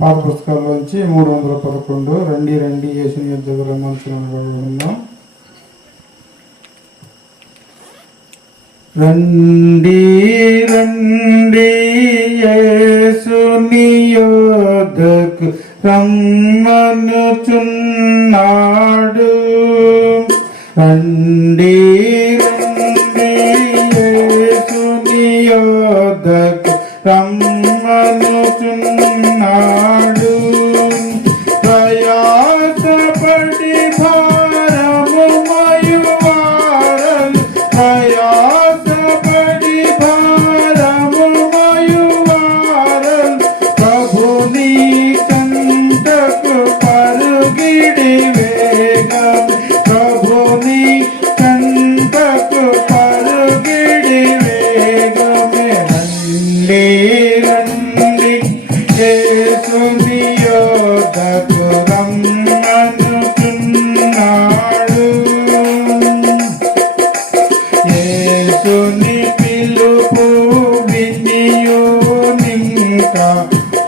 పాత పుస్తకాల్లోంచి 311 రండి రండి యేసుని యొద్దకు రమ్మంటున్నాం. రండి రండి యేసుని యొద్దకు రమ్మనుచున్నాడు. రండి రండి యేసుని యొద్దకు రమ్మనుచున్నాడు. ప్రయాసపడి భారము మోయువారలు, ప్రయాసపడి భారము మోయువారలు, ప్రభుని చెంతకు పరుగిడి వేగమే, ప్రభుని చెంతకు పరుగిడి వేగమే. రండి రండి యేసుని యొద్దకు రమ్మనుచున్నాడు. యేసుని పిలుపు వినియు నింకా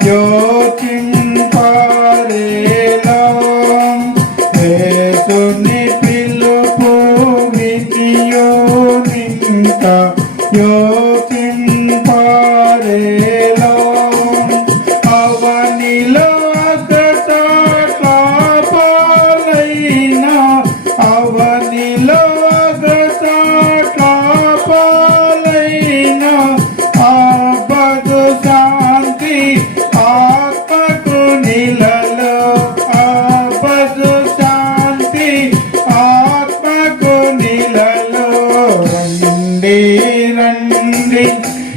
యోచింపారేలా, యేసుని పిలుపు వినియు నింకా యోచింపారేలా. అవనిలో అగసాట్ల పాలైనా, అవనిలో అగసాట్ల పాలైనా, ఆపదు శాంతి ఆత్మకు నిలలో, ఆపదు శాంతి ఆత్మకు నిలలో. రండి రండి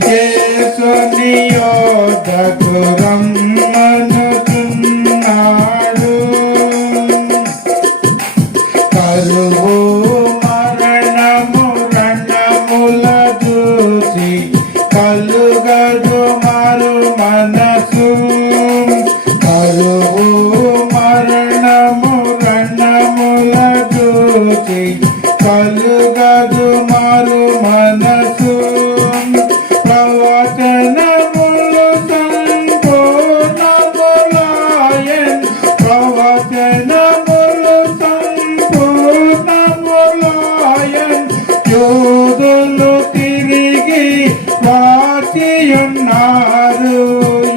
యేసుని యొద్దకు రమ్మనుచున్నాడు. కరువు మరణము రణముల చూసి కలుగదు మారు మనసు, కరువు మరణము రణముల చూసి కలుగదు మారు మనసు. ప్రవచనములు సంపూర్ణములాయన్, ప్రవచనములు సంపూర్ణములాయన్, యోధులు తిరిగి వాచియున్నారు,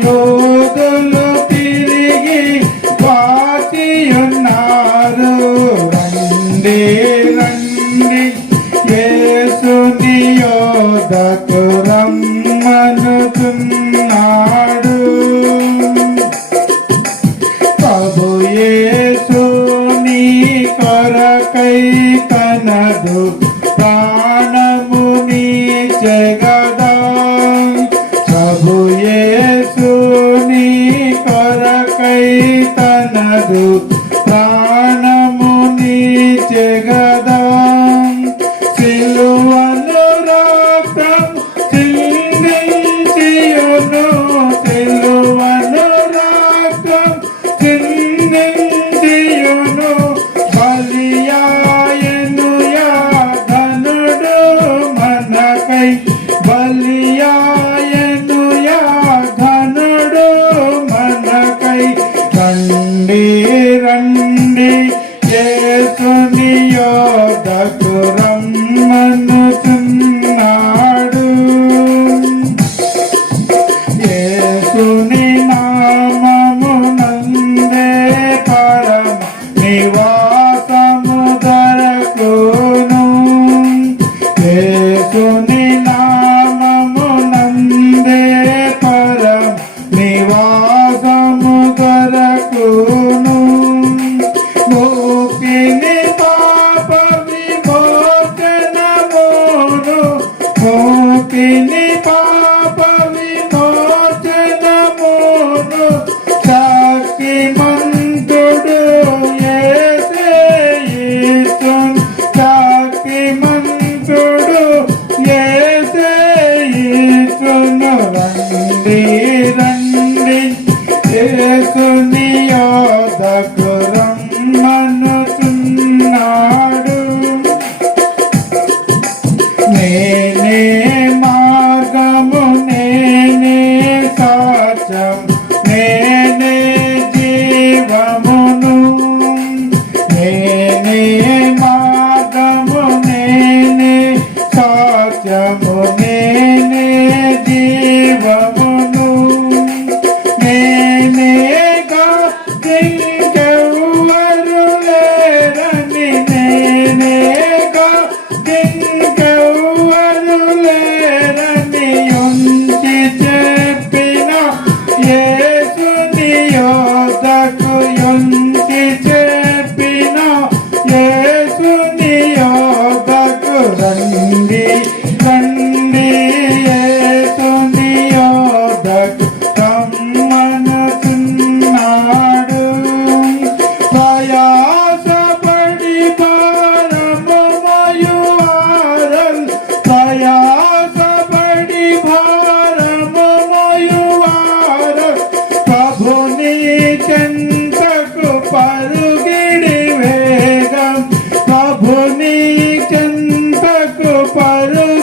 యోధులు తిరిగి వాచియున్నారు. రండి రండి యేసుని యొద్దకు రమ్మనుచున్నాడు. ప్రభు యేసు నీ కొరకై తనదు ప్రాణముని చెగదా, ప్రభు యేసు నీ కొరకై తనదు ప్రాణముని చెగదా. సిలువను రక్తం చిందించియును, సిలువను రక్తం చిందించియును, బలియాయను యాధనుడు మనకై, బలియాయను యాధనుడు మనకై. రండి రండి యేసుని యొద్దకు రమ్మనుచున్నాడు. యేసుని నామమునందే పరమ నివాసము దొరకును, యేసుని నామమునందే పరమ నివాసము దొరకును. మోపిని పాప విమోచనమును, మోపిని పాప విమోచనమును, శక్తిమంతుడు యేసే ఇచ్చును, శక్తిమంతుడు యేసే ఇచ్చును. రండి రండి యేసుని యొద్దకు రమ్మనుచున్నాడు. నేనే మార్గము, నేనే సత్యం, నేనే చెంతకు పరుగిడి వేగం ప్రభుని చెంతకు పరుగిడి